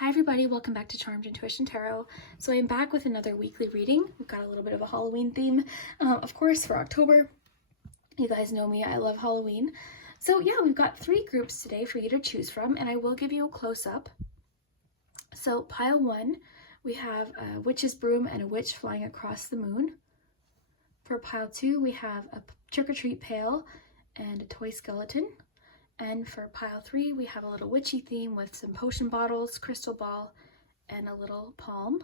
Hi everybody, welcome back to Charmed Intuition Tarot. So I'm back with another weekly reading. We've got a little bit of a Halloween theme, of course, for October. You guys know me, I love Halloween. So yeah, we've got 3 groups today for you to choose from, and I will give you a close-up. So pile 1, we have a witch's broom and a witch flying across the moon. For pile 2, we have a trick-or-treat pail and a toy skeleton. And for pile 3, we have a little witchy theme with some potion bottles, crystal ball, and a little palm.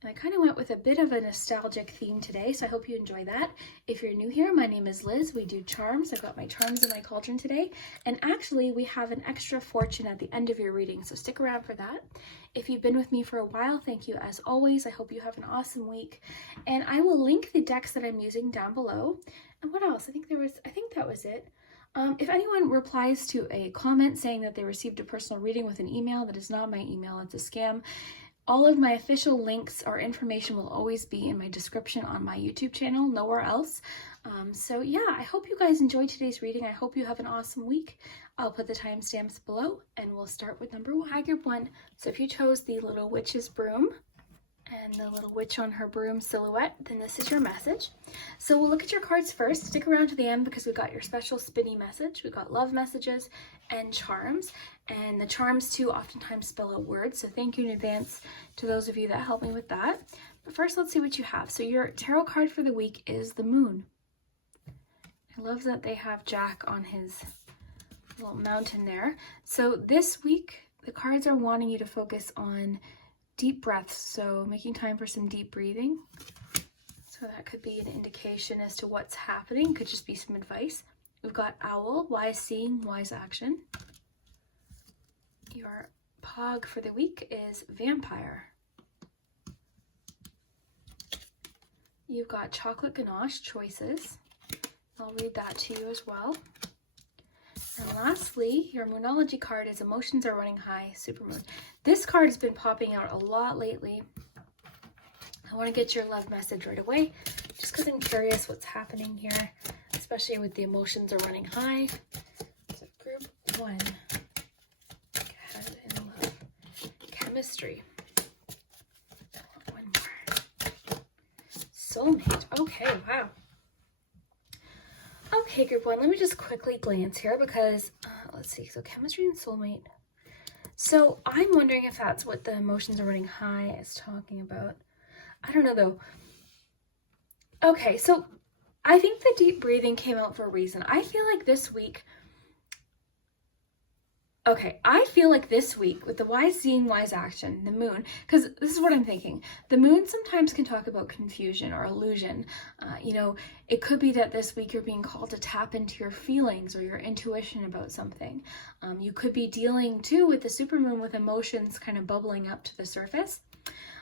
And I kind of went with a bit of a nostalgic theme today, so I hope you enjoy that. If you're new here, my name is Liz. We do charms. I've got my charms in my cauldron today. And actually, we have an extra fortune at the end of your reading, so stick around for that. If you've been with me for a while, thank you as always. I hope you have an awesome week. And I will link the decks that I'm using down below. And what else? I think that was it. If anyone replies to a comment saying that they received a personal reading with an email, that is not my email, it's a scam. All of my official links or information will always be in my description on my YouTube channel, nowhere else. So yeah, I hope you guys enjoyed today's reading. I hope you have an awesome week. I'll put the timestamps below and we'll start with number 1. Hi, group 1. So if you chose the little witch's broom and the little witch on her broom silhouette, then this is your message. So we'll look at your cards first. Stick around to the end because we've got your special spinny message. We've got love messages and charms. And the charms too oftentimes spell out words. So thank you in advance to those of you that help me with that. But first, let's see what you have. So your tarot card for the week is the moon. I love that they have Jack on his little mountain there. So this week, the cards are wanting you to focus on deep breaths, so making time for some deep breathing. So that could be an indication as to what's happening, could just be some advice. We've got owl, wise seeing, wise action. Your pog for the week is vampire. You've got chocolate ganache, choices. I'll read that to you as well. And lastly, your Moonology card is emotions are running high, supermoon. This card has been popping out a lot lately. I want to get your love message right away, just because I'm curious what's happening here, especially with the emotions are running high. So group 1, cat and love, chemistry. One more. Soulmate. Okay, wow. Okay, group 1, let me just quickly glance here because, let's see, so chemistry and soulmate. So I'm wondering if that's what the emotions are running high is talking about. I don't know though. Okay, so I think the deep breathing came out for a reason. I feel like this week with the wise seeing, wise action, the moon, because this is what I'm thinking. The moon sometimes can talk about confusion or illusion. It could be that this week you're being called to tap into your feelings or your intuition about something. You could be dealing too with the supermoon with emotions kind of bubbling up to the surface.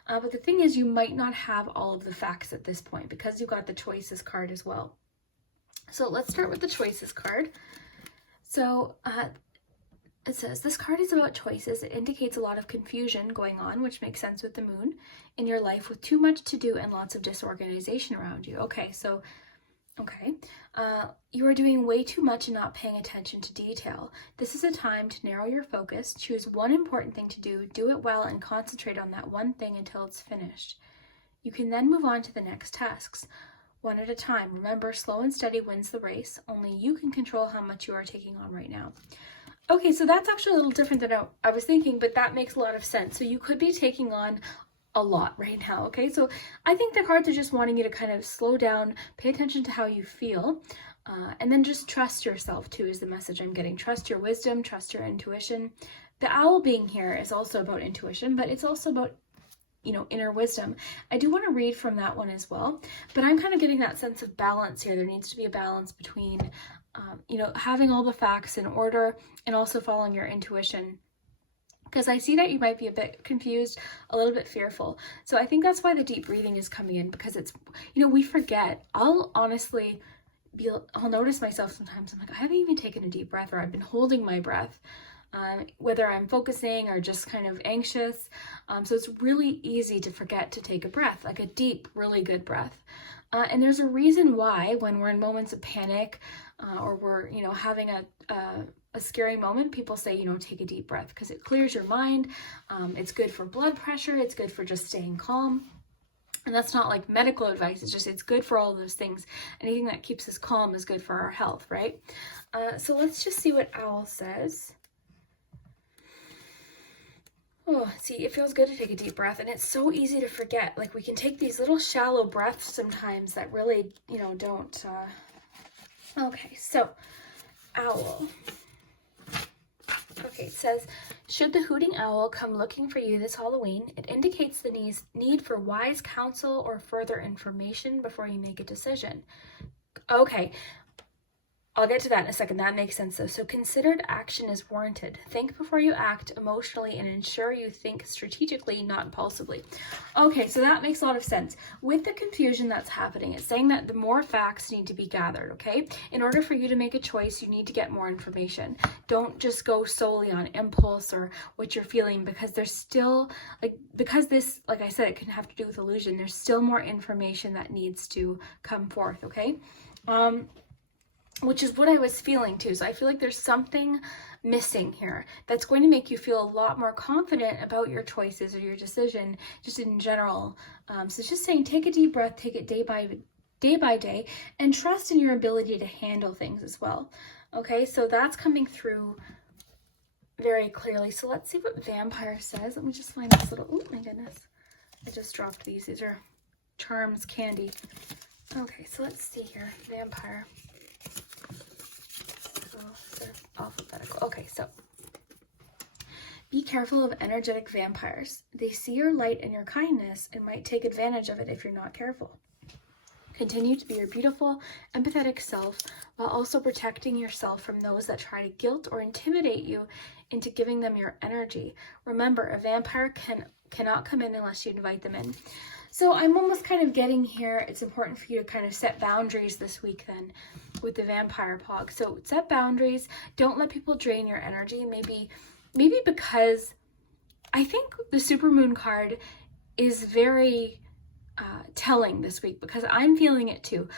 But the thing is, you might not have all of the facts at this point because you've got the choices card as well. So let's start with the choices card. So, it says, this card is about choices. It indicates a lot of confusion going on, which makes sense with the moon, in your life with too much to do and lots of disorganization around you. You are doing way too much and not paying attention to detail. This is a time to narrow your focus, choose one important thing to do it well, and concentrate on that one thing until it's finished. You can then move on to the next tasks, one at a time. Remember, slow and steady wins the race. Only you can control how much you are taking on right now. Okay, so that's actually a little different than I was thinking, but that makes a lot of sense. So you could be taking on a lot right now, okay? So I think the cards are just wanting you to kind of slow down, pay attention to how you feel, and then just trust yourself too is the message I'm getting. Trust your wisdom, trust your intuition. The owl being here is also about intuition, but it's also about, inner wisdom. I do want to read from that one as well, but I'm kind of getting that sense of balance here. There needs to be a balance between having all the facts in order and also following your intuition. Because I see that you might be a bit confused, a little bit fearful. So I think that's why the deep breathing is coming in, because it's, we forget. I'll notice myself sometimes. I'm like, I haven't even taken a deep breath, or I've been holding my breath, whether I'm focusing or just kind of anxious. So it's really easy to forget to take a breath, like a deep, really good breath. And there's a reason why when we're in moments of panic or we're, having a a scary moment, people say, take a deep breath because it clears your mind. It's good for blood pressure. It's good for just staying calm. And that's not like medical advice. It's good for all of those things. Anything that keeps us calm is good for our health, right? So let's just see what Owl says. Oh, see, it feels good to take a deep breath, and it's so easy to forget. Like, we can take these little shallow breaths sometimes that really, don't. Okay, so Owl. Okay, it says, should the hooting owl come looking for you this Halloween, it indicates the need for wise counsel or further information before you make a decision. Okay, I'll get to that in a second. That makes sense though. So considered action is warranted. Think before you act emotionally and ensure you think strategically, not impulsively. Okay, so that makes a lot of sense. With the confusion that's happening, it's saying that the more facts need to be gathered, okay? In order for you to make a choice, you need to get more information. Don't just go solely on impulse or what you're feeling, because there's still, because this, like I said, it can have to do with illusion. There's still more information that needs to come forth, okay? Which is what I was feeling too. So I feel like there's something missing here that's going to make you feel a lot more confident about your choices or your decision, just in general. So it's just saying, take a deep breath, take it day by day, and trust in your ability to handle things as well. Okay, so that's coming through very clearly. So let's see what Vampire says. Let me just find this little, oh my goodness. I just dropped these. These are Charms candy. Okay, so let's see here. Vampire. Alphabetical. Okay, so be careful of energetic vampires. They see your light and your kindness and might take advantage of it if you're not careful. Continue to be your beautiful, empathetic self while also protecting yourself from those that try to guilt or intimidate you into giving them your energy. Remember, a vampire cannot come in unless you invite them in. So I'm almost kind of getting here, it's important for you to kind of set boundaries this week then with the Vampire Pog. So set boundaries, don't let people drain your energy. Maybe because I think the Supermoon card is very telling this week, because I'm feeling it too.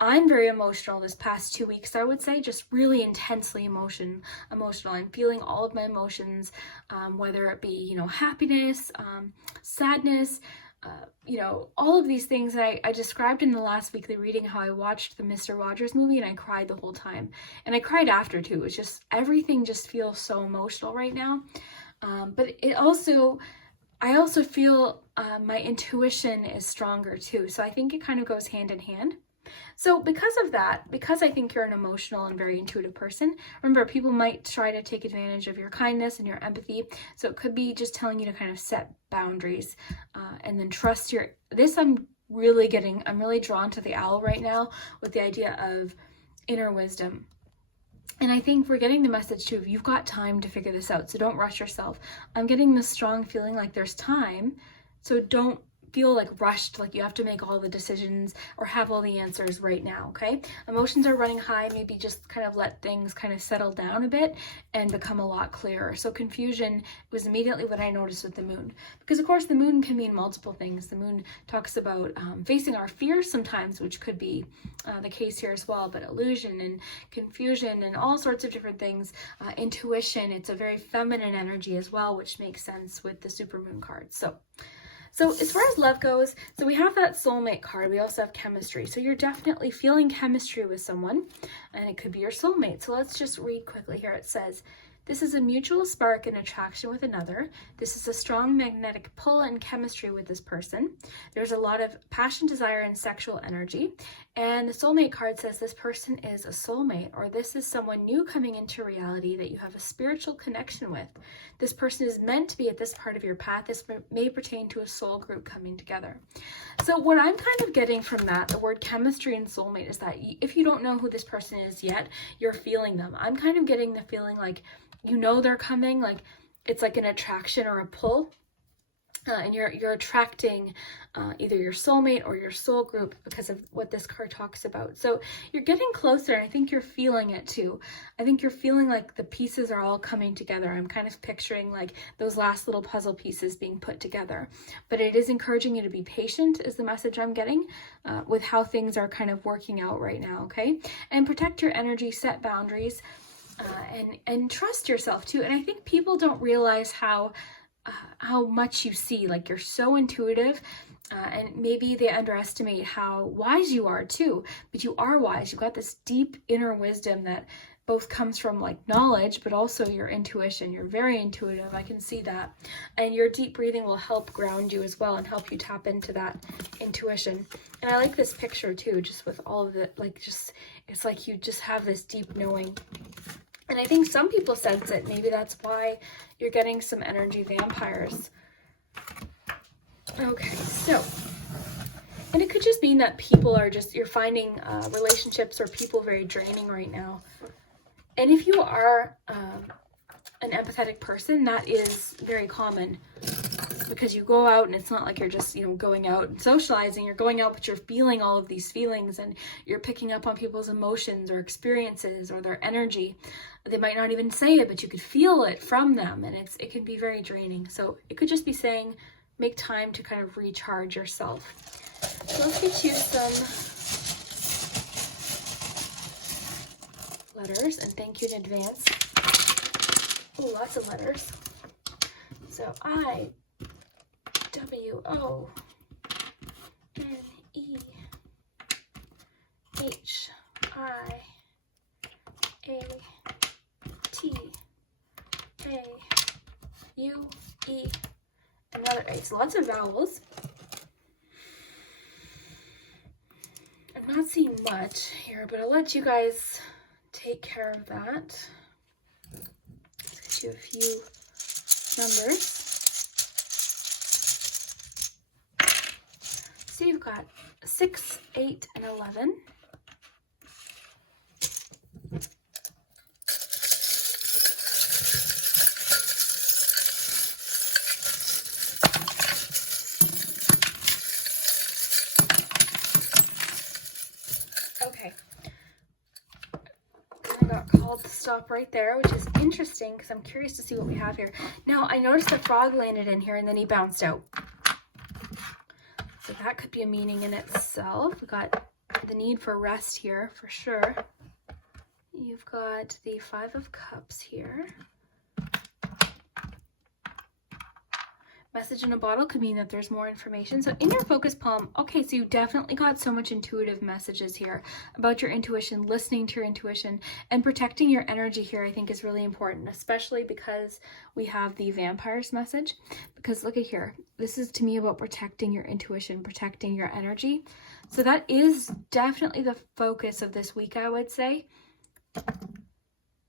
I'm very emotional this past 2 weeks, I would say, just really intensely emotional. I'm feeling all of my emotions, whether it be, happiness, sadness, all of these things. I described in the last weekly reading how I watched the Mr. Rogers movie and I cried the whole time. And I cried after too. It's just, everything just feels so emotional right now. But I also feel my intuition is stronger too. So I think it kind of goes hand in hand. So because of that, because I think you're an emotional and very intuitive person, remember, people might try to take advantage of your kindness and your empathy. So it could be just telling you to kind of set boundaries and then trust I'm really drawn to the owl right now with the idea of inner wisdom. And I think we're getting the message too, you've got time to figure this out. So don't rush yourself. I'm getting this strong feeling like there's time. So don't feel like rushed, like you have to make all the decisions or have all the answers right now, okay? Emotions are running high, maybe just kind of let things kind of settle down a bit and become a lot clearer. So confusion was immediately what I noticed with the moon. Because of course the moon can mean multiple things. The moon talks about facing our fears sometimes, which could be the case here as well, but illusion and confusion and all sorts of different things. Intuition, it's a very feminine energy as well, which makes sense with the supermoon card. So as far as love goes, so we have that soulmate card. We also have chemistry. So you're definitely feeling chemistry with someone, and it could be your soulmate. So let's just read quickly here. It says, this is a mutual spark and attraction with another. This is a strong magnetic pull and chemistry with this person. There's a lot of passion, desire, and sexual energy. And the soulmate card says this person is a soulmate, or this is someone new coming into reality that you have a spiritual connection with. This person is meant to be at this part of your path. This may pertain to a soul group coming together. So what I'm kind of getting from that, the word chemistry and soulmate, is that if you don't know who this person is yet, you're feeling them. I'm kind of getting the feeling like, they're coming, like it's like an attraction or a pull, and you're attracting either your soulmate or your soul group because of what this card talks about. So you're getting closer, and I think you're feeling it too. I think you're feeling like the pieces are all coming together. I'm kind of picturing like those last little puzzle pieces being put together. But it is encouraging you to be patient, is the message I'm getting, with how things are kind of working out right now, okay? And protect your energy, set boundaries. and trust yourself too. And I think people don't realize how much you see. Like, you're so intuitive, and maybe they underestimate how wise you are too. But you are wise. You've got this deep inner wisdom that both comes from like knowledge, but also your intuition. You're very intuitive. I can see that. And your deep breathing will help ground you as well and help you tap into that intuition. And I like this picture too, just with all of it, like, just, it's like you just have this deep knowing. And I think some people sense it. Maybe that's why you're getting some energy vampires. Okay, so, and it could just mean that people are just, you're finding relationships or people very draining right now. And if you are an empathetic person, that is very common, because you go out and it's not like you're just, you know, going out and socializing. You're going out, but you're feeling all of these feelings, and you're picking up on people's emotions or experiences or their energy. They might not even say it, but you could feel it from them, and it can be very draining. So it could just be saying, make time to kind of recharge yourself. So let's get you some letters, and thank you in advance. Oh, lots of letters. So I, W, O, N, E, H, I, A, T, A, U, E, another A. So lots of vowels. I'm not seeing much here, but I'll let you guys take care of that. Let's get you a few numbers. So you've got 6, 8, and 11. Okay. I got called to stop right there, which is interesting because I'm curious to see what we have here. Now, I noticed the frog landed in here and then he bounced out. So that could be a meaning in itself. We got the need for rest here for sure. You've got the 5 of Cups here. Message in a bottle could mean that there's more information. So in your focus poem, okay, so you definitely got so much intuitive messages here about your intuition, listening to your intuition, and protecting your energy here, I think is really important, especially because we have the vampires message. Because look at here, this is to me about protecting your intuition, protecting your energy. So that is definitely the focus of this week, I would say.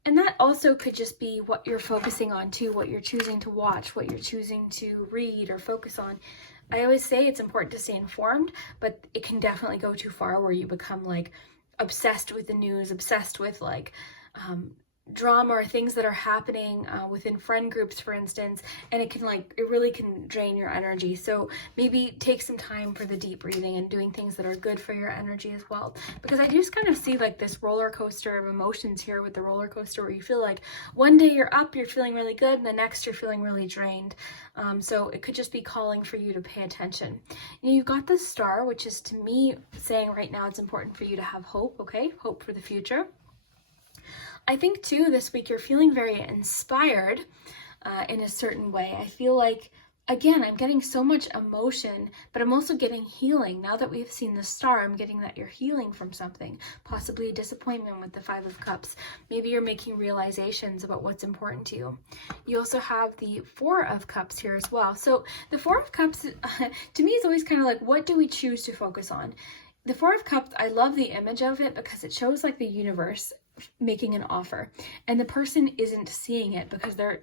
And that also could just be what you're focusing on too, what you're choosing to watch, what you're choosing to read or focus on. I always say it's important to stay informed, but it can definitely go too far where you become like obsessed with the news, obsessed with like drama or things that are happening within friend groups, for instance, and it really can drain your energy. So maybe take some time for the deep breathing and doing things that are good for your energy as well, because I just kind of see like this roller coaster of emotions here with the roller coaster, where you feel like one day you're up, you're feeling really good, and the next you're feeling really drained. So it could just be calling for you to pay attention. You've got the Star, which is to me saying right now it's important for you to have hope, okay? Hope for the future. I think too this week you're feeling very inspired in a certain way. I feel like, again, I'm getting so much emotion, but I'm also getting healing. Now that we've seen the Star, I'm getting that you're healing from something, possibly a disappointment with the 5 of Cups. Maybe you're making realizations about what's important to you. You also have the 4 of Cups here as well. So the 4 of Cups, to me, is always kind of like, what do we choose to focus on? The 4 of Cups, I love the image of it because it shows like the universe making an offer, and the person isn't seeing it because they're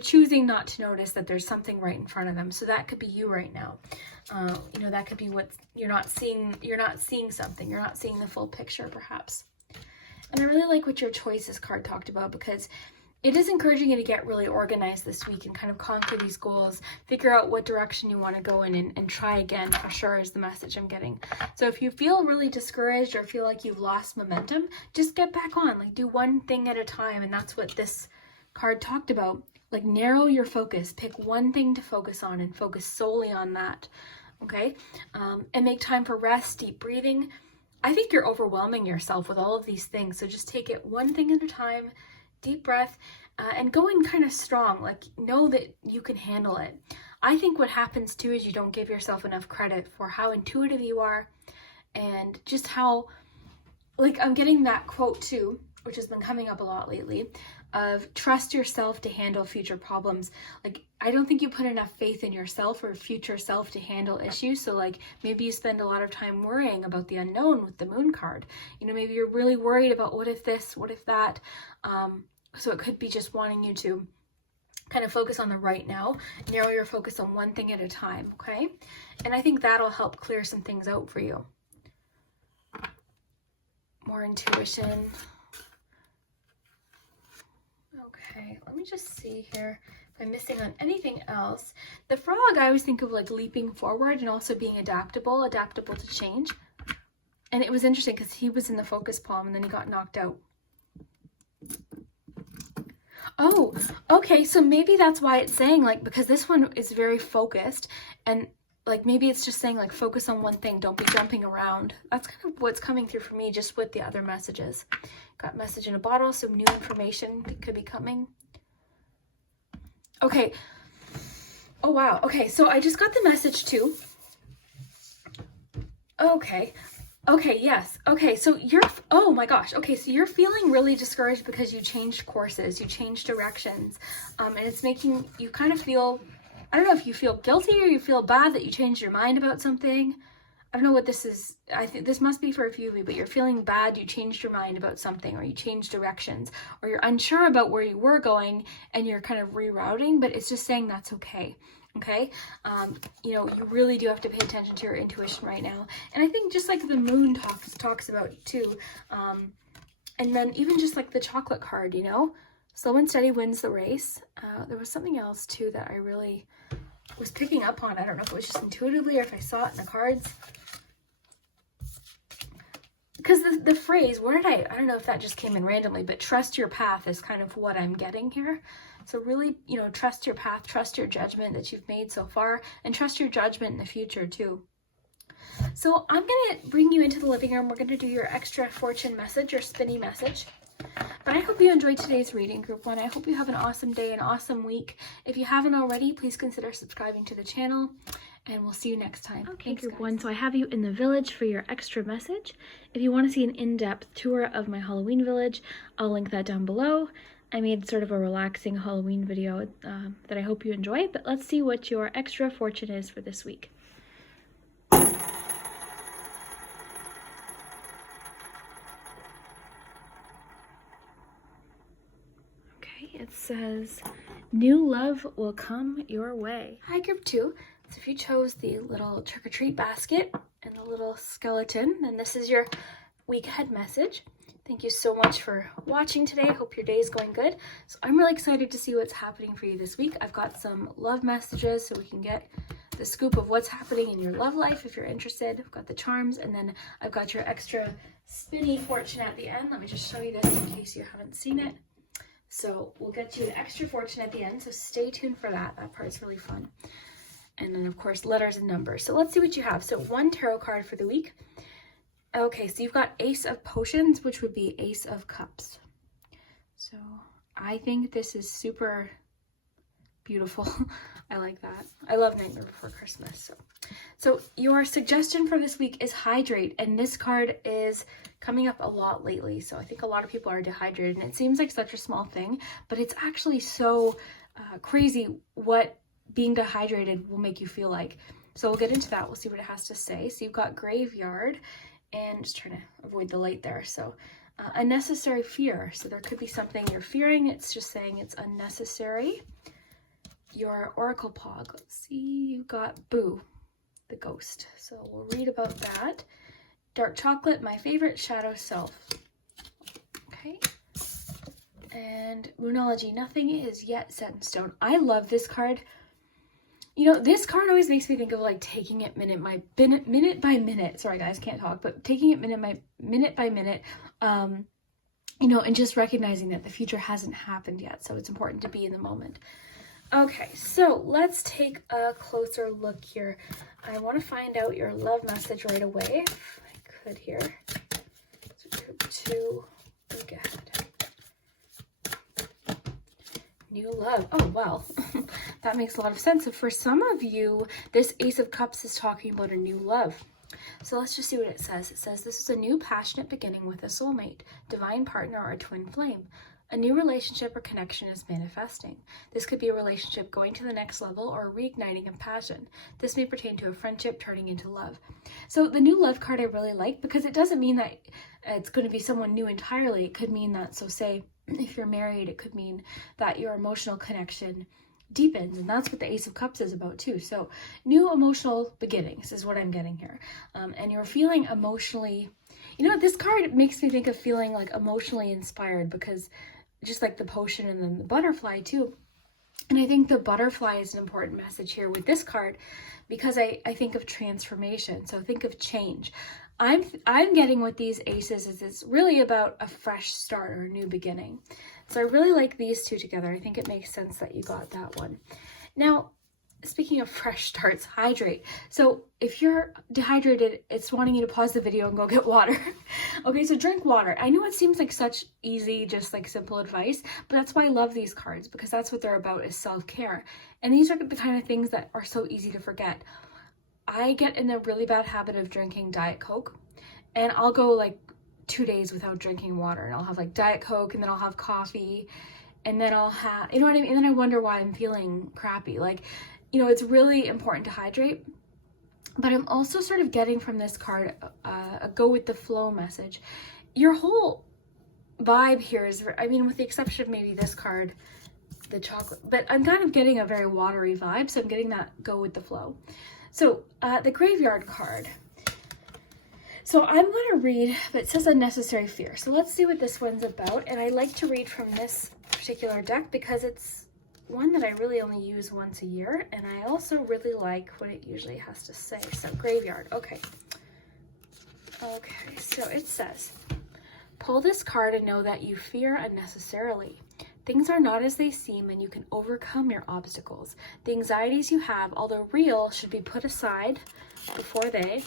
choosing not to notice that there's something right in front of them. So that could be you right now. That could be what you're not seeing. You're not seeing something. You're not seeing the full picture, perhaps. And I really like what your Choices card talked about, because it is encouraging you to get really organized this week and kind of conquer these goals, figure out what direction you want to go in, and try again for sure is the message I'm getting. So if you feel really discouraged or feel like you've lost momentum, just get back on, like do one thing at a time. And that's what this card talked about. Like narrow your focus, pick one thing to focus on and focus solely on that. Okay. And make time for rest, deep breathing. I think you're overwhelming yourself with all of these things. So just take it one thing at a time, deep breath, and go in kind of strong. Like, know that you can handle it. I think what happens too is you don't give yourself enough credit for how intuitive you are, and just how, like, I'm getting that quote too, which has been coming up a lot lately, of trust yourself to handle future problems. Like, I don't think you put enough faith in yourself or future self to handle issues. So like, maybe you spend a lot of time worrying about the unknown with the moon card. You know, maybe you're really worried about what if this, what if that. So it could be just wanting you to kind of focus on the right now, narrow your focus on one thing at a time, okay? And I think that'll help clear some things out for you. More intuition. Okay, let me just see here if I'm missing on anything else. The frog, I always think of like leaping forward and also being adaptable to change. And it was interesting because he was in the focus palm and then he got knocked out. Oh, okay, so maybe that's why it's saying, like, because this one is very focused, and like maybe it's just saying like focus on one thing, don't be jumping around. That's kind of what's coming through for me just with the other messages. Got message in a bottle, some new information that could be coming. Okay. Oh wow. Okay, so I just got the message too. Okay, yes. Okay, so oh my gosh. Okay, so you're feeling really discouraged because you changed courses, you changed directions, and it's making you kind of feel, I don't know if you feel guilty or you feel bad that you changed your mind about something. I don't know what this is. I think this must be for a few of you, but you're feeling bad, you changed your mind about something, or you changed directions, or you're unsure about where you were going and you're kind of rerouting, but it's just saying that's okay. Okay, you know, you really do have to pay attention to your intuition right now. And I think just like the moon talks about too, and then even just like the chocolate card, you know, slow and steady wins the race. There was something else too that I really was picking up on. I don't know if it was just intuitively or if I saw it in the cards. Because the phrase, I don't know if that just came in randomly, but trust your path is kind of what I'm getting here. So really, you know, trust your path, trust your judgment that you've made so far, and trust your judgment in the future too. So I'm going to bring you into the living room. We're going to do your extra fortune message, your spinny message. But I hope you enjoyed today's reading, Group 1. I hope you have an awesome day, an awesome week. If you haven't already, please consider subscribing to the channel, and we'll see you next time. Okay, thanks, Group 1. So I have you in the village for your extra message. If you want to see an in-depth tour of my Halloween village, I'll link that down below. I made sort of a relaxing Halloween video that I hope you enjoy, but let's see what your extra fortune is for this week. Okay, it says, new love will come your way. Hi, Group 2. So if you chose the little trick-or-treat basket and the little skeleton, then this is your week ahead message. Thank you so much for watching today. I hope your day is going good. So I'm really excited to see what's happening for you this week. I've got some love messages so we can get the scoop of what's happening in your love life if you're interested. I've got the charms, and then I've got your extra spinny fortune at the end. Let me just show you this in case you haven't seen it. So we'll get you an extra fortune at the end, so stay tuned for that. That part's really fun. And then, of course, letters and numbers. So let's see what you have. So one tarot card for the week. Okay, so you've got Ace of Potions, which would be Ace of Cups. So I think this is super beautiful. I like that. I love Nightmare Before Christmas. So your suggestion for this week is hydrate, and this card is coming up a lot lately. So I think a lot of people are dehydrated, and it seems like such a small thing, but it's actually so crazy what being dehydrated will make you feel like. So we'll get into that. We'll see what it has to say. So you've got Graveyard, and just trying to avoid the light there. So unnecessary fear. So there could be something you're fearing. It's just saying it's unnecessary. Your Oracle Pog. Let's see. You got Boo, the ghost. So we'll read about that. Dark Chocolate, my favorite, Shadow Self. Okay. And Moonology, nothing is yet set in stone. I love this card. You know, this card always makes me think of like taking it minute by minute. Sorry guys, can't talk, but taking it minute by minute, you know, and just recognizing that the future hasn't happened yet. So it's important to be in the moment. Okay, so let's take a closer look here. I want to find out your love message right away, if I ahead here. So group 2, look ahead. New love. Oh, well, that makes a lot of sense. So for some of you, this Ace of Cups is talking about a new love. So let's just see what it says. It says, this is a new passionate beginning with a soulmate, divine partner, or twin flame. A new relationship or connection is manifesting. This could be a relationship going to the next level or reigniting of passion. This may pertain to a friendship turning into love. So the new love card I really like, because it doesn't mean that it's going to be someone new entirely. It could mean that, so say if you're married, it could mean that your emotional connection deepens, and that's what the Ace of Cups is about too. So new emotional beginnings is what I'm getting here. And you're feeling emotionally, you know, this card makes me think of feeling like emotionally inspired, because just like the potion and then the butterfly too. And I think the butterfly is an important message here with this card, because I think of transformation. So think of change. I'm getting with these aces is it's really about a fresh start or a new beginning. So I really like these two together. I think it makes sense that you got that one. Now, speaking of fresh starts, hydrate. So if you're dehydrated, it's wanting you to pause the video and go get water. Okay, so drink water. I know it seems like such easy, just like simple advice, but that's why I love these cards, because that's what they're about, is self-care. And these are the kind of things that are so easy to forget. I get in a really bad habit of drinking Diet Coke, and I'll go like 2 days without drinking water, and I'll have like Diet Coke, and then I'll have coffee, and then I'll have, you know what I mean? And then I wonder why I'm feeling crappy. Like, you know, it's really important to hydrate, but I'm also sort of getting from this card a go with the flow message. Your whole vibe here is, I mean, with the exception of maybe this card, the chocolate, but I'm kind of getting a very watery vibe, so I'm getting that go with the flow. So the graveyard card. So I'm going to read, but it says unnecessary fear. So let's see what this one's about. And I like to read from this particular deck because it's one that I really only use once a year. And I also really like what it usually has to say. So graveyard. Okay. Okay. So it says, pull this card and know that you fear unnecessarily. Things are not as they seem, and you can overcome your obstacles. The anxieties you have, although real, should be put aside before they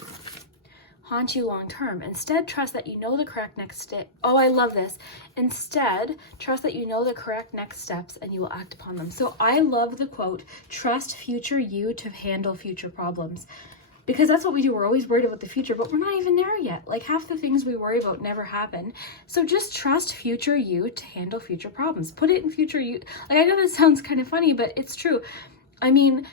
haunt you long term. Instead, trust that you know the correct next step. Oh, I love this. Instead, trust that you know the correct next steps and you will act upon them. So I love the quote, trust future you to handle future problems. Because that's what we do. We're always worried about the future, but we're not even there yet. Like half the things we worry about never happen. So just trust future you to handle future problems. Put it in future you. Like I know that sounds kind of funny, but it's true. I mean,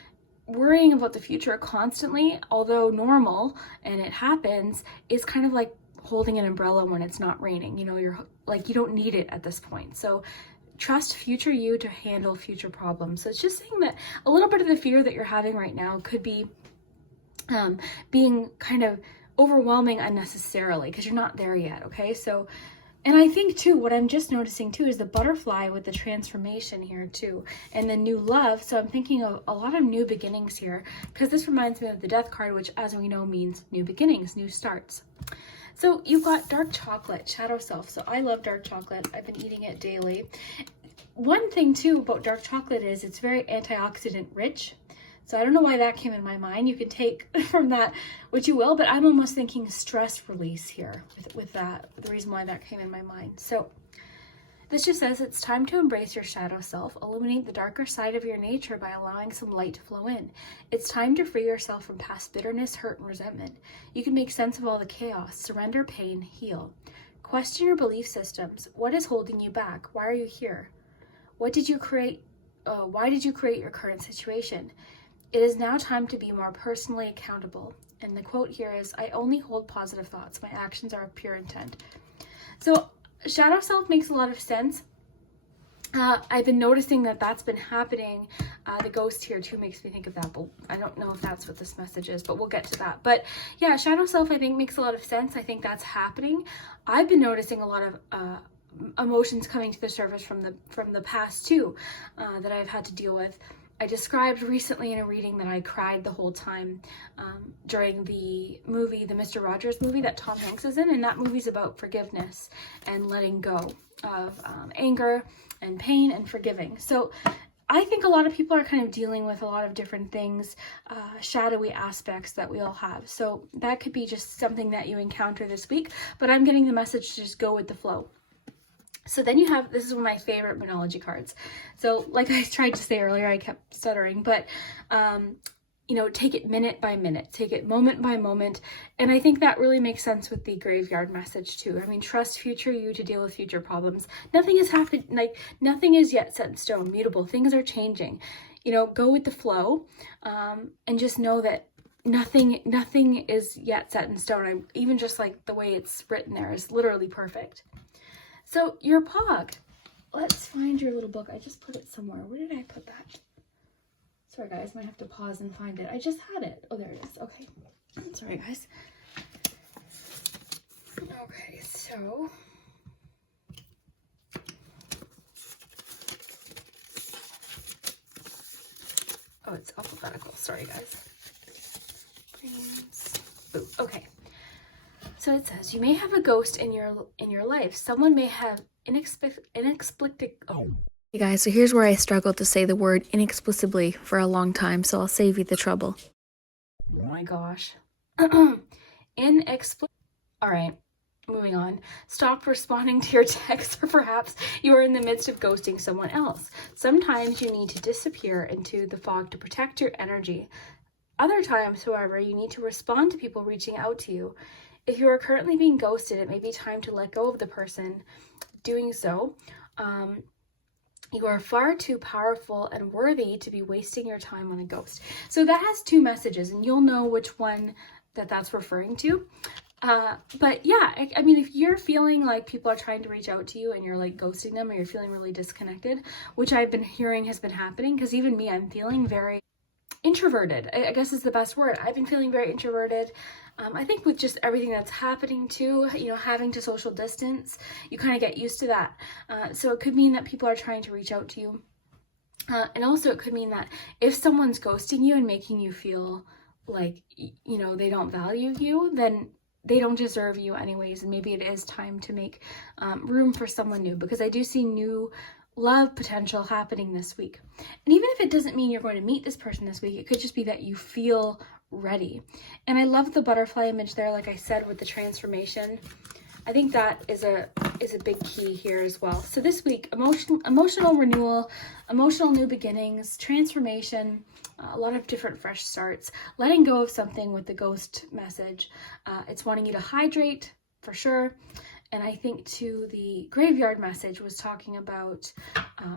worrying about the future constantly, although normal and it happens, is kind of like holding an umbrella when it's not raining. You know, you're like, you don't need it at this point. So trust future you to handle future problems. So it's just saying that a little bit of the fear that you're having right now could be being kind of overwhelming unnecessarily because you're not there yet. Okay. So, and I think too, what I'm just noticing too is the butterfly with the transformation here too, and the new love. So I'm thinking of a lot of new beginnings here, because this reminds me of the death card, which as we know means new beginnings, new starts. So you've got dark chocolate, shadow self. So I love dark chocolate. I've been eating it daily. One thing too about dark chocolate is it's very antioxidant rich. So I don't know why that came in my mind. You can take from that what you will, but I'm almost thinking stress release here with that, the reason why that came in my mind. So this just says it's time to embrace your shadow self, illuminate the darker side of your nature by allowing some light to flow in. It's time to free yourself from past bitterness, hurt, and resentment. You can make sense of all the chaos, surrender pain, heal. Question your belief systems. What is holding you back? Why are you here? What did you create? Why did you create your current situation? It is now time to be more personally accountable. And the quote here is, I only hold positive thoughts. My actions are of pure intent. So shadow self makes a lot of sense. I've been noticing that that's been happening. The ghost here too makes me think of that, but I don't know if that's what this message is, but we'll get to that. But yeah, shadow self I think makes a lot of sense. I think that's happening. I've been noticing a lot of emotions coming to the surface from the past too, that I've had to deal with. I described recently in a reading that I cried the whole time during the movie, the Mr. Rogers movie that Tom Hanks is in, and that movie's about forgiveness and letting go of anger and pain and forgiving. So I think a lot of people are kind of dealing with a lot of different things, shadowy aspects that we all have. So that could be just something that you encounter this week, but I'm getting the message to just go with the flow. So then you have, this is one of my favorite Moonology cards. So like I tried to say earlier, I kept stuttering, but you know, take it minute by minute, take it moment by moment. And I think that really makes sense with the graveyard message too. I mean, trust future you to deal with future problems. Nothing has happened, like nothing is yet set in stone, mutable. Things are changing. You know, go with the flow, and just know that nothing is yet set in stone. Even just like the way it's written there is literally perfect. So your POG, let's find your little book. I just put it somewhere. Where did I put that? Sorry guys, might have to pause and find it. I just had it. Oh, there it is. Okay. Sorry guys. Okay, so oh, it's alphabetical. Sorry guys. Ooh, okay. So it says, you may have a ghost in your life. Someone may have inexplicable. Oh. Hey guys, so here's where I struggled to say the word inexplicably for a long time, so I'll save you the trouble. Oh my gosh. Alright, moving on. Stop responding to your texts, or perhaps you are in the midst of ghosting someone else. Sometimes you need to disappear into the fog to protect your energy. Other times, however, you need to respond to people reaching out to you. If you are currently being ghosted, it may be time to let go of the person doing so. You are far too powerful and worthy to be wasting your time on a ghost. So that has two messages, and you'll know which one that's referring to. But yeah, I mean, if you're feeling like people are trying to reach out to you and you're like ghosting them, or you're feeling really disconnected, which I've been hearing has been happening, because even me, I'm feeling very introverted, I guess is the best word. I've been feeling very introverted. I think with just everything that's happening too, you know, having to social distance, you kind of get used to that. So it could mean that people are trying to reach out to you. And also it could mean that if someone's ghosting you and making you feel like, you know, they don't value you, then they don't deserve you anyways. And maybe it is time to make room for someone new, because I do see new love potential happening this week. And even if it doesn't mean you're going to meet this person this week, it could just be that you feel ready. And I love the butterfly image there, like I said, with the transformation. I think that is a big key here as well. So this week, emotional renewal, emotional new beginnings, transformation, a lot of different fresh starts, letting go of something with the ghost message. It's wanting you to hydrate for sure. And I think too, the graveyard message was talking about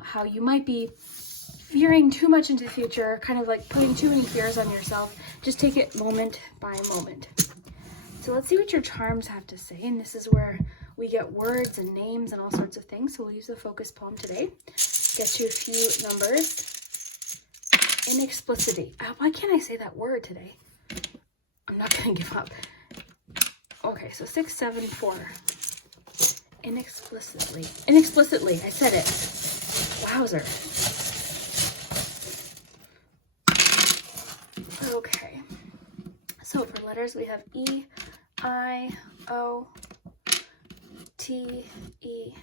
how you might be fearing too much into the future, kind of like putting too many fears on yourself. Just take it moment by moment. So let's see what your charms have to say. And this is where we get words and names and all sorts of things. So we'll use the focus palm today. Get you a few numbers. Inexplicity. Why can't I say that word today? I'm not going to give up. Okay, so 6, 7, 4. Inexplicitly, I said it. Wowzer. Okay, so for letters we have E, I, O, T, E,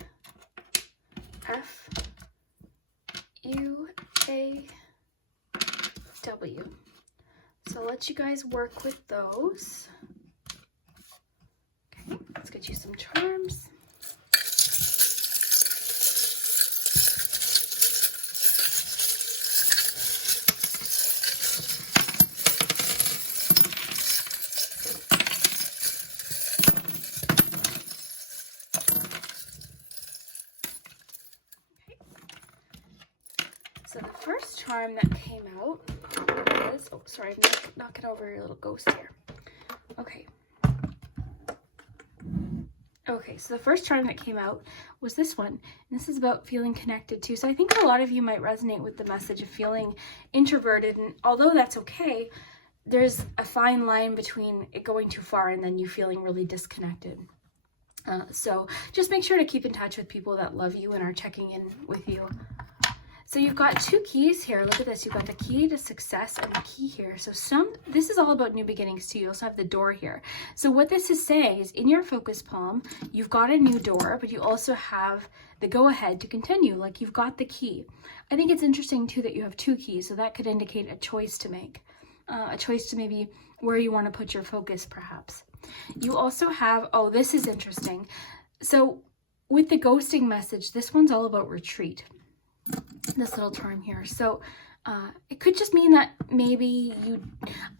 F, U, A, W. So I'll let you guys work with those. Okay, let's get you some charms. So the first charm that came out was, oh sorry, I'm knocking over your little ghost here. Okay, so the first charm that came out was this one. And this is about feeling connected to. So I think a lot of you might resonate with the message of feeling introverted. And although that's okay, there's a fine line between it going too far and then you feeling really disconnected. So just make sure to keep in touch with people that love you and are checking in with you. So you've got two keys here. Look at this. You've got the key to success and the key here. So this is all about new beginnings too. You also have the door here. So what this is saying is in your focus palm, you've got a new door, but you also have the go ahead to continue. Like you've got the key. I think it's interesting too that you have two keys. So that could indicate a choice to make, a choice to maybe where you want to put your focus perhaps. You also have, oh, this is interesting. So with the ghosting message, this one's all about retreat. This little charm here. So it could just mean that maybe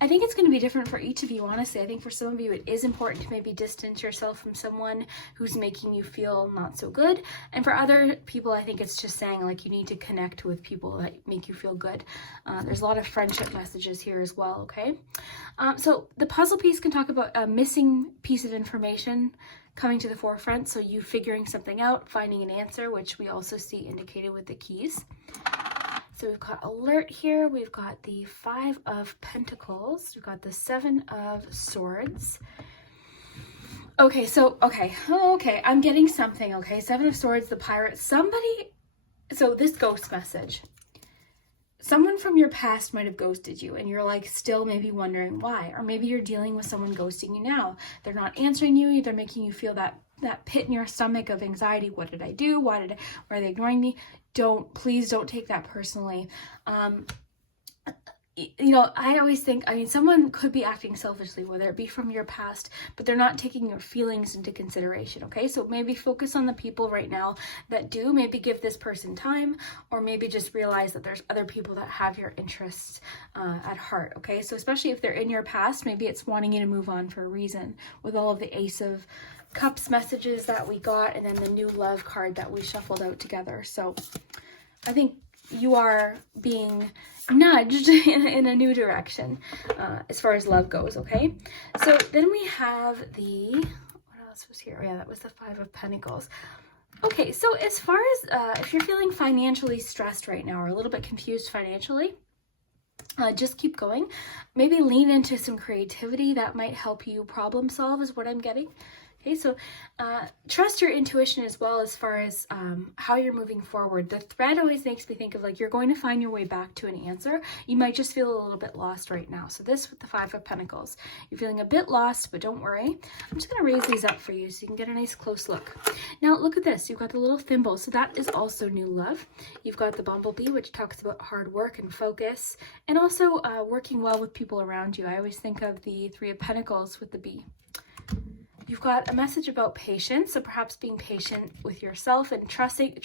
I think it's going to be different for each of you, honestly. I think for some of you, it is important to maybe distance yourself from someone who's making you feel not so good. And for other people, I think it's just saying like you need to connect with people that make you feel good. There's a lot of friendship messages here as well, okay? So the puzzle piece can talk about a missing piece of information coming to the forefront, so you figuring something out, finding an answer, which we also see indicated with the keys. So we've got alert here, we've got the 5 of Pentacles, we've got the 7 of Swords. Okay, I'm getting something, okay? 7 of Swords, the Pirate, so this ghost message. Someone from your past might have ghosted you and you're like still maybe wondering why, or maybe you're dealing with someone ghosting you now. They're not answering you, they're making you feel that pit in your stomach of anxiety. What did I do? Why are they ignoring me? Please don't take that personally. I always think, someone could be acting selfishly, whether it be from your past, but they're not taking your feelings into consideration, okay? So maybe focus on the people right now that do, maybe give this person time, or maybe just realize that there's other people that have your interests at heart, okay? So especially if they're in your past, maybe it's wanting you to move on for a reason, with all of the Ace of Cups messages that we got, and then the new love card that we shuffled out together. So I think you are being nudged in a new direction as far as love goes, okay? So then we have what else was here? Oh, yeah, that was the 5 of Pentacles. Okay, so as far as if you're feeling financially stressed right now or a little bit confused financially, just keep going. Maybe lean into some creativity that might help you problem solve is what I'm getting. Okay, so trust your intuition as well as far as how you're moving forward. The thread always makes me think of like you're going to find your way back to an answer. You might just feel a little bit lost right now. So this with the 5 of Pentacles. You're feeling a bit lost, but don't worry. I'm just going to raise these up for you so you can get a nice close look. Now look at this. You've got the little thimble. So that is also new love. You've got the bumblebee, which talks about hard work and focus, and also working well with people around you. I always think of the 3 of Pentacles with the bee. You've got a message about patience, so perhaps being patient with yourself and trusting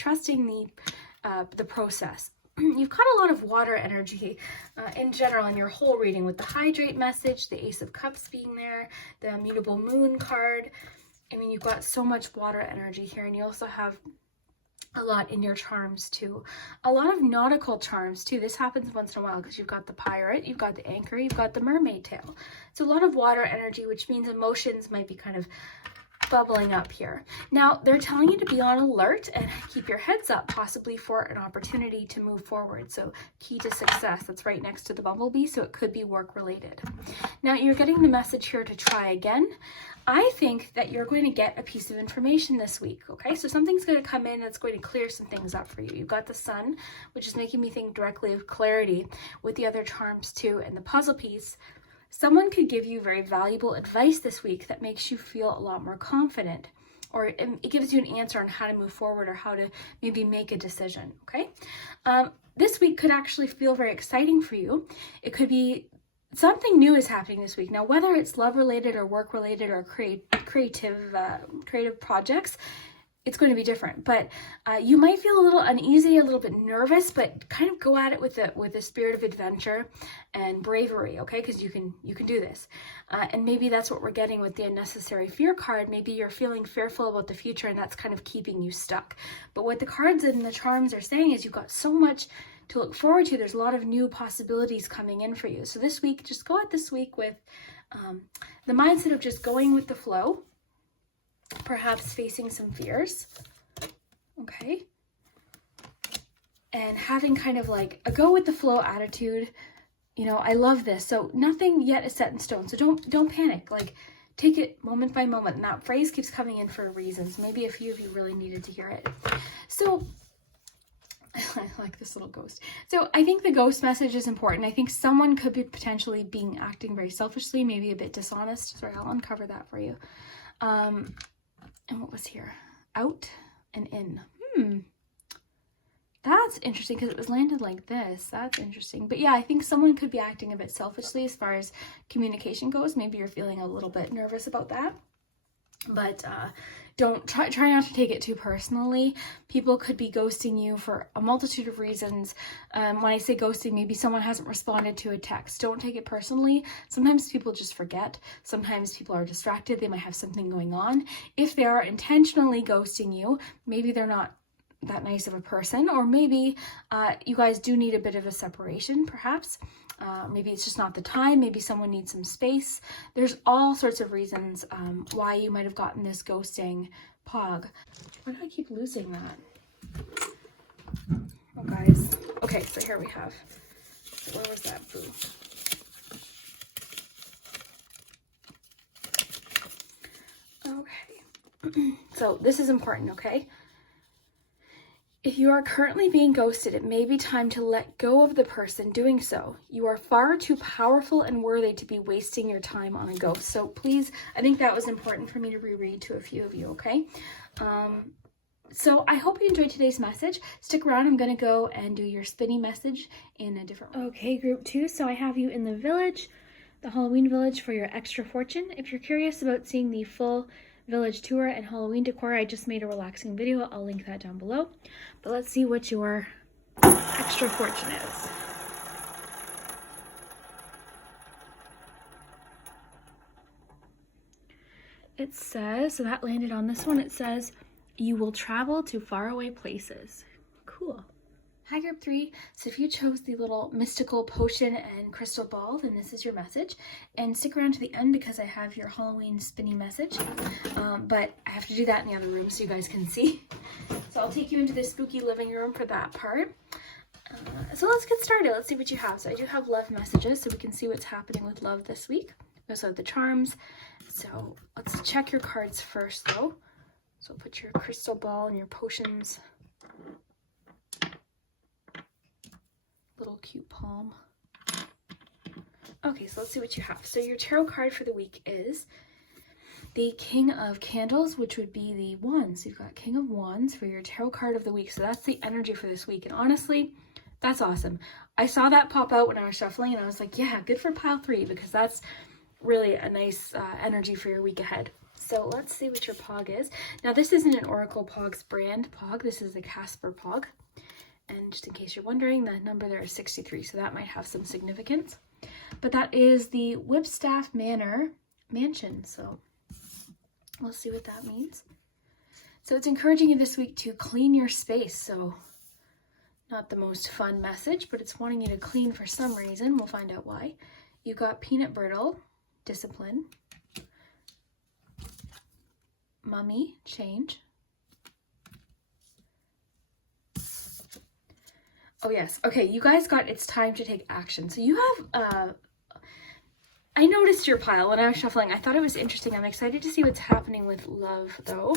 the process. You've got a lot of water energy in general in your whole reading with the hydrate message, the Ace of Cups being there, the mutable moon card. You've got so much water energy here, and you also have a lot in your charms too. A lot of nautical charms too. This happens once in a while because you've got the pirate, you've got the anchor, you've got the mermaid tail. So a lot of water energy, which means emotions might be kind of bubbling up here. Now, they're telling you to be on alert and keep your heads up, possibly for an opportunity to move forward. So key to success, that's right next to the bumblebee, so it could be work related. Now, you're getting the message here to try again. I think that you're going to get a piece of information this week, okay? So something's going to come in that's going to clear some things up for you. You've got the sun, which is making me think directly of clarity with the other charms too, and the puzzle piece. Someone could give you very valuable advice this week that makes you feel a lot more confident, or it gives you an answer on how to move forward or how to maybe make a decision, okay? This week could actually feel very exciting for you. It could be something new is happening this week. Now, whether it's love related or work related or creative projects, it's going to be different. But you might feel a little uneasy, a little bit nervous, but kind of go at it with a spirit of adventure and bravery, okay? Because you can do this. And maybe that's what we're getting with the unnecessary fear card. Maybe you're feeling fearful about the future and that's kind of keeping you stuck. But what the cards and the charms are saying is you've got so much to look forward to. There's a lot of new possibilities coming in for you. So this week, just go at this week with the mindset of just going with the flow, perhaps facing some fears, okay? And having kind of like a go with the flow attitude. I love this. So nothing yet is set in stone. So don't panic. Like take it moment by moment. And that phrase keeps coming in for reasons. Maybe a few of you really needed to hear it. So I like this little ghost. So I think the ghost message is important. I think someone could be potentially acting very selfishly, maybe a bit dishonest. Sorry, I'll uncover that for you. And what was here? Out and in. That's interesting because it was landed like this. That's interesting. But yeah, I think someone could be acting a bit selfishly as far as communication goes. Maybe you're feeling a little bit nervous about that. But don't try not to take it too personally. People could be ghosting you for a multitude of reasons. When I say ghosting, maybe someone hasn't responded to a text. Don't take it personally. Sometimes people just forget. Sometimes people are distracted. They might have something going on. If they are intentionally ghosting you, maybe they're not that nice of a person, or maybe you guys do need a bit of a separation, perhaps. Maybe it's just not the time. Maybe someone needs some space. There's all sorts of reasons why you might have gotten this ghosting pog. Why do I keep losing that? Oh, guys. Okay, so here we have. Where was that boo? Okay. So this is important, okay? If you are currently being ghosted, it may be time to let go of the person doing so. You are far too powerful and worthy to be wasting your time on a ghost. So please, I think that was important for me to reread to a few of you, okay? So I hope you enjoyed today's message. Stick around. I'm going to go and do your spinny message in a different way. Okay, group 2. So I have you in the village, the Halloween village, for your extra fortune. If you're curious about seeing the full village tour and Halloween decor, I just made a relaxing video. I'll link that down below. But let's see what your extra fortune is. It says, so that landed on this one, it says, you will travel to faraway places. Cool. Hi, group 3. So if you chose the little mystical potion and crystal ball, then this is your message. And stick around to the end because I have your Halloween spinny message. But I have to do that in the other room so you guys can see. So I'll take you into the spooky living room for that part. So let's get started. Let's see what you have. So I do have love messages so we can see what's happening with love this week. We also have the charms. So let's check your cards first though. So put your crystal ball and your potions. Little cute palm. Okay, so let's see what you have. So your tarot card for the week is the King of Candles, which would be the Wands. So you've got King of Wands for your tarot card of the week. So that's the energy for this week. And honestly, that's awesome. I saw that pop out when I was shuffling and I was like, yeah, good for pile 3 because that's really a nice energy for your week ahead. So let's see what your pog is. Now this isn't an Oracle Pogs brand pog. This is a Casper pog. And just in case you're wondering, the number there is 63, so that might have some significance. But that is the Whipstaff Mansion, so we'll see what that means. So it's encouraging you this week to clean your space, so not the most fun message, but it's wanting you to clean for some reason. We'll find out why. You got Peanut Brittle, Discipline, Mummy, Change. Oh yes, okay, you guys got It's Time to Take Action. So you have, I noticed your pile when I was shuffling. I thought it was interesting. I'm excited to see what's happening with love though.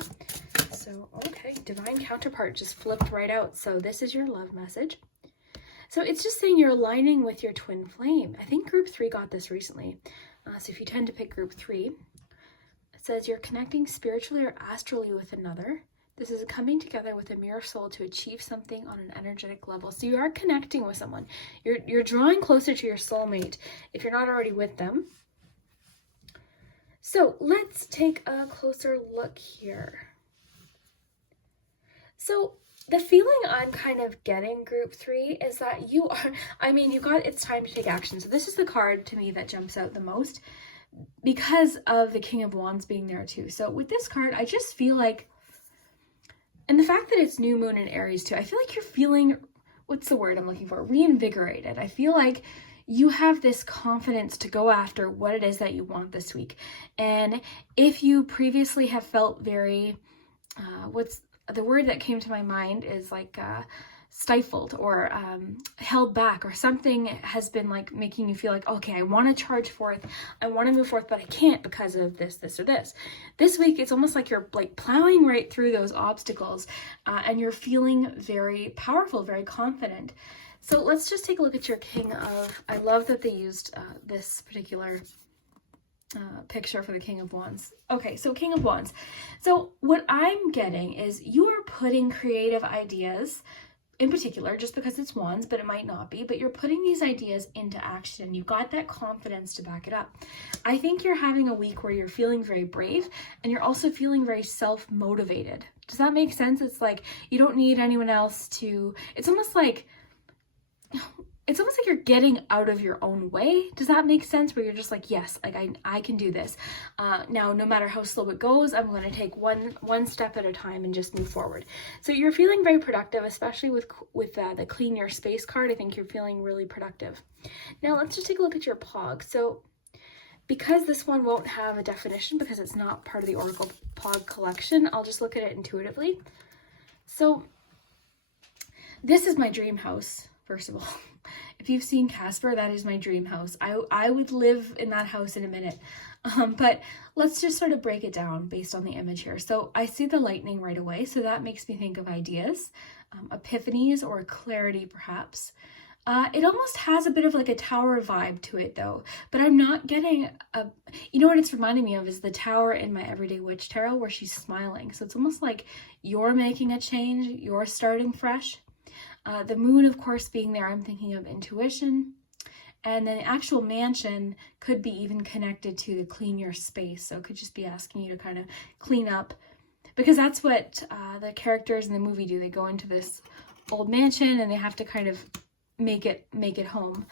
So, okay, Divine Counterpart just flipped right out. So this is your love message. So it's just saying you're aligning with your twin flame. I think group 3 got this recently. So if you tend to pick group 3, it says you're connecting spiritually or astrally with another. This is coming together with a mirror soul to achieve something on an energetic level. So you are connecting with someone. You're drawing closer to your soulmate if you're not already with them. So let's take a closer look here. So the feeling I'm kind of getting, group 3, is that you are, you got It's Time to Take Action. So this is the card to me that jumps out the most because of the King of Wands being there too. So with this card, I just feel like, and the fact that it's new moon in Aries too, I feel like you're feeling, what's the word I'm looking for? Reinvigorated. I feel like you have this confidence to go after what it is that you want this week. And if you previously have felt very, what's the word that came to my mind is like stifled or held back, or something has been like making you feel like, okay, I want to charge forth, I want to move forth, but I can't because of this, this, or this. This week, it's almost like you're like plowing right through those obstacles, and you're feeling very powerful, very confident. So let's just take a look at your King of, I love that they used this particular picture for the King of Wands. Okay, so King of Wands. So what I'm getting is you are putting creative ideas, in particular, just because it's wands, but it might not be, but you're putting these ideas into action. You've got that confidence to back it up. I think you're having a week where you're feeling very brave, and you're also feeling very self-motivated. Does that make sense? It's like you don't need anyone else to, it's almost like you're getting out of your own way. Does that make sense? Where you're just like, yes, like I can do this. Now, no matter how slow it goes, I'm going to take one step at a time and just move forward. So you're feeling very productive, especially with the Clean Your Space card. I think you're feeling really productive. Now, let's just take a look at your POG. So because this one won't have a definition because it's not part of the Oracle POG collection, I'll just look at it intuitively. So this is my dream house, first of all. If you've seen Casper, that is my dream house. I would live in that house in a minute. But let's just sort of break it down based on the image here. So I see the lightning right away. So that makes me think of ideas, epiphanies, or clarity perhaps. It almost has a bit of like a tower vibe to it though, but I'm not getting you know what it's reminding me of is the tower in my Everyday Witch Tarot where she's smiling. So it's almost like you're making a change, you're starting fresh. The moon, of course, being there, I'm thinking of intuition. And then the actual mansion could be even connected to the Clean Your Space. So it could just be asking you to kind of clean up, because that's what the characters in the movie do. They go into this old mansion and they have to kind of make it home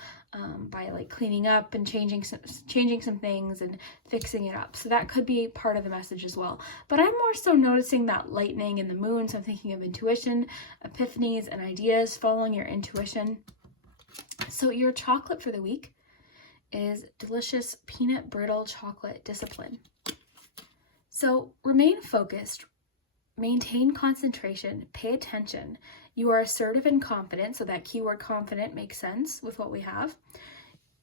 by like cleaning up and changing some things and fixing it up. So that could be part of the message as well. But I'm more so noticing that lightning and the moon. So I'm thinking of intuition, epiphanies, and ideas, following your intuition. So your chocolate for the week is delicious peanut brittle chocolate discipline. So remain focused, maintain concentration, pay attention. You are assertive and confident, so that keyword confident makes sense with what we have.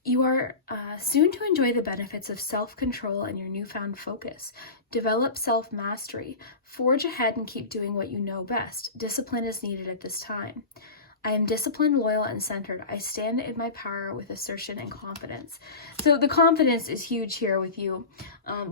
You are soon to enjoy the benefits of self-control and your newfound focus. Develop self-mastery. Forge ahead and keep doing what you know best. Discipline is needed at this time. I am disciplined, loyal, and centered. I stand in my power with assertion and confidence. So the confidence is huge here with you.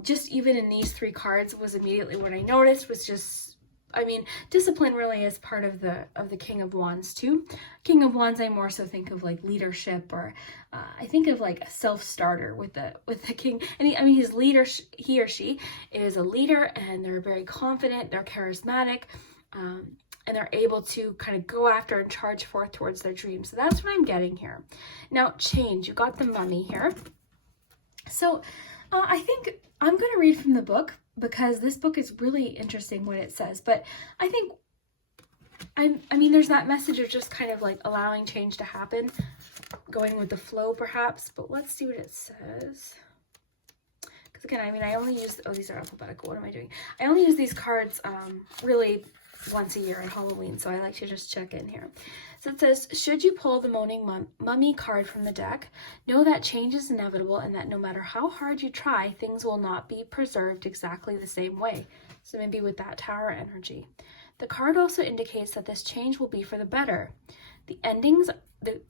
Just even in these three cards was immediately what I noticed was just, I mean, discipline really is part of the King of Wands too. King of Wands, I more so think of like leadership, or I think of like a self-starter with the king. And his leader, he or she is a leader, and they're very confident, they're charismatic, and they're able to kind of go after and charge forth towards their dreams. So that's what I'm getting here. Now, change. You got the Mummy here. So I think I'm going to read from the book, because this book is really interesting what it says. But I think, I mean, there's that message of just kind of like allowing change to happen, going with the flow perhaps. But let's see what it says. Because again, I mean, I only use, oh, these are alphabetical. What am I doing? I only use these cards really once a year at Halloween, so I like to just check in here. So it says, should you pull the Moaning Mummy card from the deck, know that change is inevitable and that no matter how hard you try, things will not be preserved exactly the same way. So maybe with that Tower energy. The card also indicates that this change will be for the better. The endings, the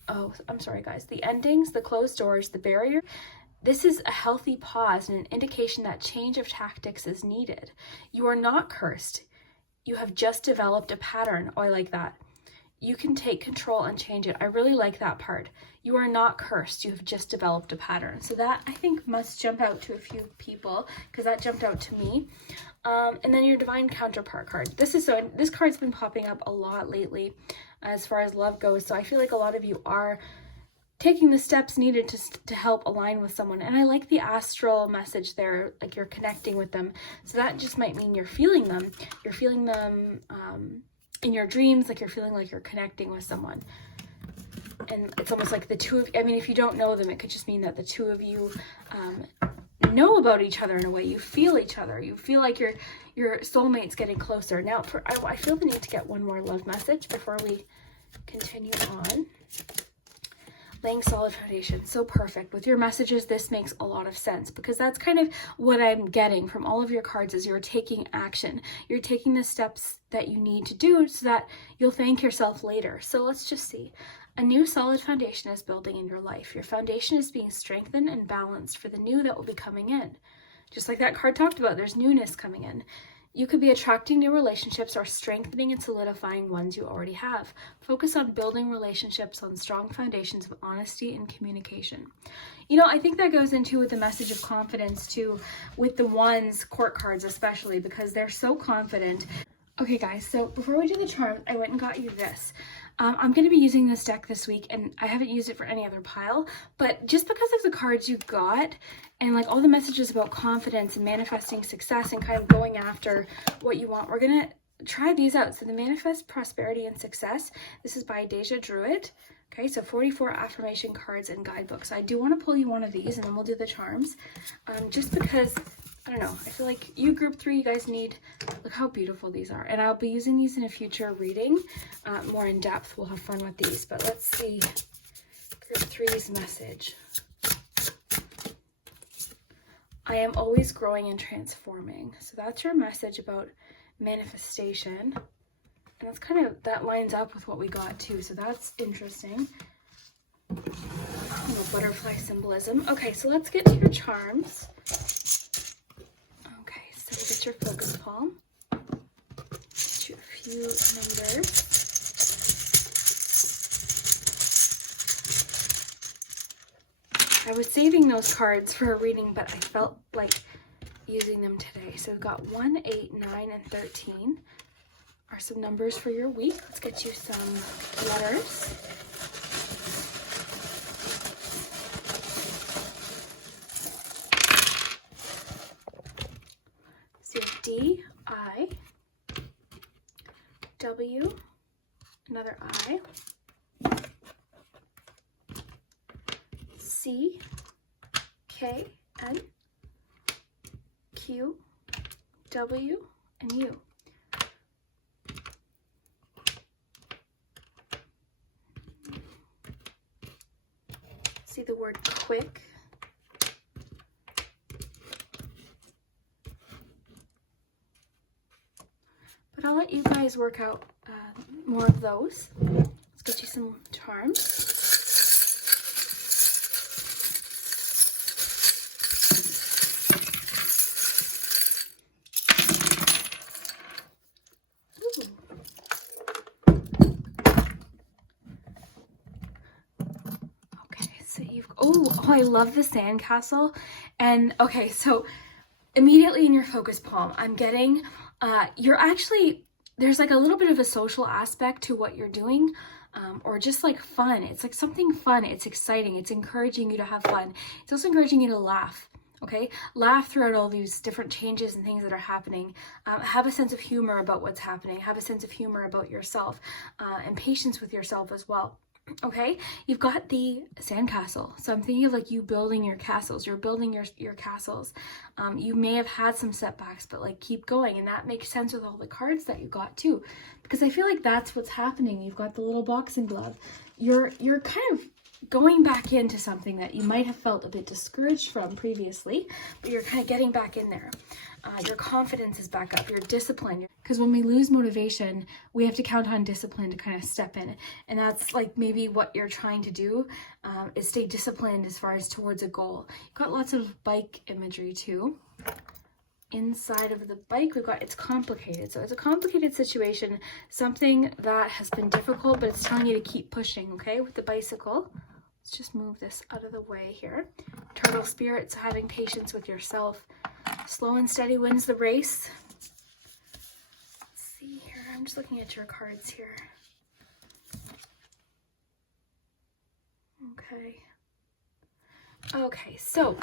endings, the closed doors, the barrier, this is a healthy pause and an indication that change of tactics is needed. You are not cursed. You have just developed a pattern. Oh, I like that. You can take control and change it. I really like that part. You are not cursed. You have just developed a pattern. So that, I think, must jump out to a few people, because that jumped out to me. And then your Divine Counterpart card. This card's been popping up a lot lately as far as love goes. So I feel like a lot of you are taking the steps needed to help align with someone. And I like the astral message there, like you're connecting with them. So that just might mean you're feeling them. You're feeling them in your dreams, like you're feeling like you're connecting with someone. And it's almost like the two of, I mean, if you don't know them, it could just mean that the two of you know about each other in a way. You feel each other. You feel like your soulmate's getting closer. Now, I feel the need to get one more love message before we continue on. Laying solid foundation, so perfect. With your messages, this makes a lot of sense because that's kind of what I'm getting from all of your cards is you're taking action. You're taking the steps that you need to do so that you'll thank yourself later. So let's just see. A new solid foundation is building in your life. Your foundation is being strengthened and balanced for the new that will be coming in. Just like that card talked about, there's newness coming in. You could be attracting new relationships or strengthening and solidifying ones you already have. Focus on building relationships on strong foundations of honesty and communication. You know, I think that goes into with the message of confidence too, with the ones, court cards especially, because they're so confident. Okay guys, so before we do the charm, I went and got you this. I'm going to be using this deck this week, and I haven't used it for any other pile, but just because of the cards you got and like all the messages about confidence and manifesting success and kind of going after what you want, we're going to try these out. So the Manifest Prosperity and Success, this is by Deja Drewit. Okay, so 44 affirmation cards and guidebooks. I do want to pull you one of these and then we'll do the charms, just because I don't know, I feel like you group 3, you guys need, look how beautiful these are. And I'll be using these in a future reading, more in depth. We'll have fun with these, but let's see group 3's message. I am always growing and transforming. So that's your message about manifestation. And that's kind of, that lines up with what we got too. So that's interesting. A little butterfly symbolism. Okay, so let's get to your charms. Get your focus palm, get you a few numbers. I was saving those cards for a reading, but I felt like using them today. So we've got 1, 8, 9, and 13 are some numbers for your week. Let's get you some letters. D, I, W, another I, C, K, N, Q, W, and U. See the word quick. But I'll let you guys work out more of those. Let's get you some charms. Ooh. Okay, so you've, oh, I love the sandcastle. And okay, so immediately in your focus palm, I'm getting you're actually, there's like a little bit of a social aspect to what you're doing, or just like fun. It's like something fun. It's exciting. It's encouraging you to have fun. It's also encouraging you to laugh. Okay, laugh throughout all these different changes and things that are happening. Have a sense of humor about what's happening. Have a sense of humor about yourself, and patience with yourself as well. Okay, you've got the sandcastle. So I'm thinking of like you building your castles. You're building your castles. You may have had some setbacks, but like keep going. And that makes sense with all the cards that you got too, because I feel like that's what's happening. You've got the little boxing glove. You're kind of going back into something that you might have felt a bit discouraged from previously, but you're kind of getting back in there. Your confidence is back up, your discipline. Because when we lose motivation, we have to count on discipline to kind of step in. And that's like maybe what you're trying to do, is stay disciplined as far as towards a goal. You've got lots of bike imagery too. Inside of the bike, we've got, it's complicated. So it's a complicated situation, something that has been difficult, but it's telling you to keep pushing, okay? With the bicycle, let's just move this out of the way here. Turtle spirits, having patience with yourself. Slow and steady wins the race. Let's see here, I'm just looking at your cards here. Okay, so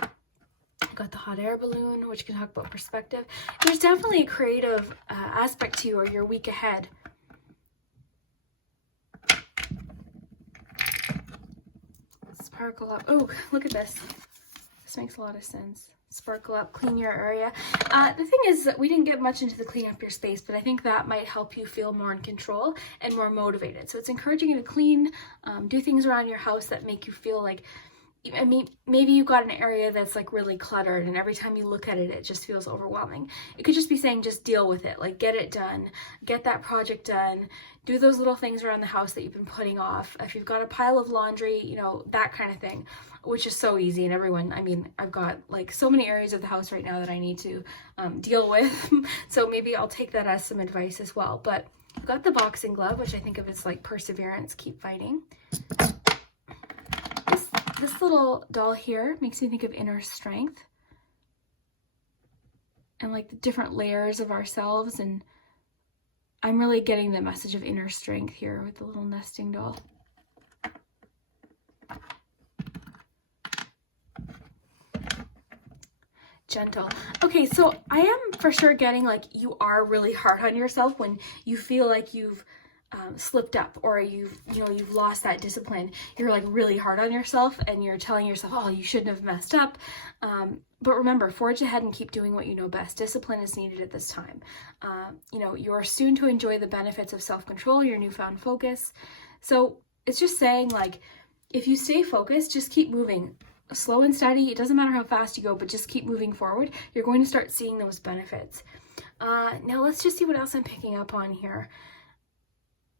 got the hot air balloon, which can talk about perspective. There's definitely a creative aspect to you or your week ahead. Sparkle up. Oh, look at this. This makes a lot of sense. sparkle up, clean your area. The thing is that we didn't get much into the clean up your space, but I think that might help you feel more in control and more motivated. So it's encouraging you to clean, do things around your house that make you feel like, I mean, maybe you've got an area that's like really cluttered and every time you look at it, it just feels overwhelming. It could just be saying, just deal with it, like get it done, get that project done, do those little things around the house that you've been putting off. If you've got a pile of laundry, you know, that kind of thing, which is so easy. And everyone, I mean, I've got like so many areas of the house right now that I need to deal with. So maybe I'll take that as some advice as well. But I've got the boxing glove, which I think of as like perseverance, keep fighting. This little doll here makes me think of inner strength and like the different layers of ourselves, and I'm really getting the message of inner strength here with the little nesting doll. Gentle. Okay, so I am for sure getting like you are really hard on yourself when you feel like you've slipped up or you've lost that discipline. You're like really hard on yourself and you're telling yourself, oh, you shouldn't have messed up. But remember, forge ahead and keep doing what you know best. Discipline is needed at this time. You know, you're soon to enjoy the benefits of self-control, your newfound focus. So it's just saying, like, if you stay focused, just keep moving. Slow and steady. It doesn't matter how fast you go, but just keep moving forward. You're going to start seeing those benefits. Now let's just see what else I'm picking up on here.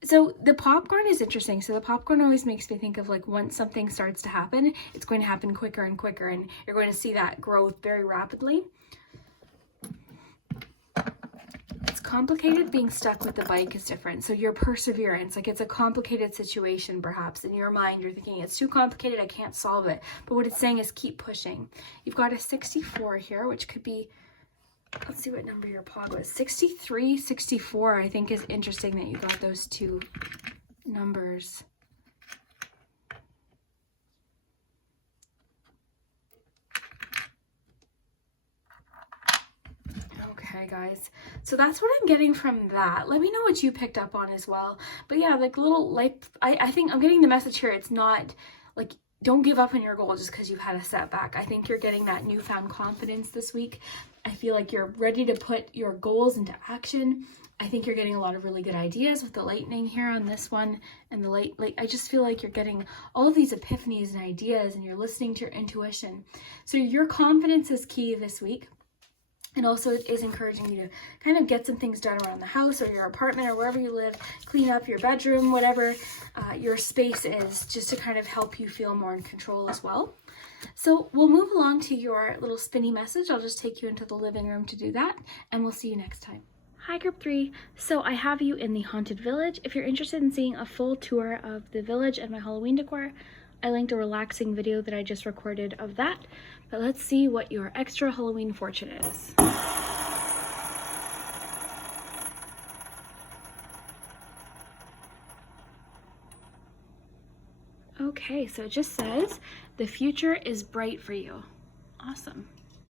So the popcorn is interesting. So the popcorn always makes me think of like once something starts to happen, it's going to happen quicker and quicker, and you're going to see that growth very rapidly. It's complicated. Being stuck with the bike is different. So your perseverance, like it's a complicated situation perhaps. In your mind, you're thinking it's too complicated, I can't solve it. But what it's saying is keep pushing. You've got a 64 here, which could be, let's see what number your pog was. 63, 64, I think is interesting that you got those two numbers. Okay, guys. So that's what I'm getting from that. Let me know what you picked up on as well. But yeah, like little life, I think I'm getting the message here. It's not like, don't give up on your goal just because you've had a setback. I think you're getting that newfound confidence this week. I feel like you're ready to put your goals into action. I think you're getting a lot of really good ideas with the lightning here on this one and the light. Like, I just feel like you're getting all of these epiphanies and ideas and you're listening to your intuition. So your confidence is key this week. And also it is encouraging you to kind of get some things done around the house or your apartment or wherever you live, clean up your bedroom, whatever your space is, just to kind of help you feel more in control as well. So we'll move along to your little spinny message. I'll just take you into the living room to do that, and we'll see you next time. Hi, group 3. So I have you in the Haunted Village. If you're interested in seeing a full tour of the village and my Halloween decor, I linked a relaxing video that I just recorded of that. But let's see what your extra Halloween fortune is. Okay, so it just says, the future is bright for you. Awesome.